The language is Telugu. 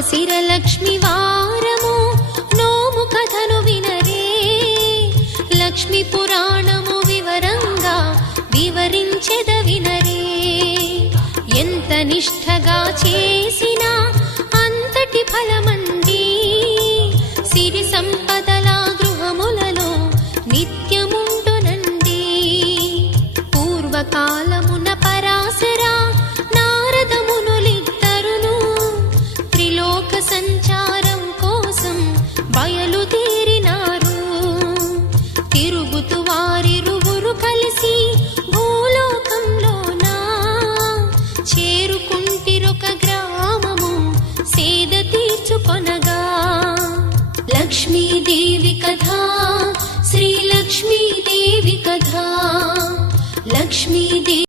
మార్గశిర లక్ష్మి వారము నోము కథను వినరే. లక్ష్మి పురాణము వివరంగా వివరించెద వినరే. ఎంత నిష్ఠగా చేసినా అంతటి ఫలమ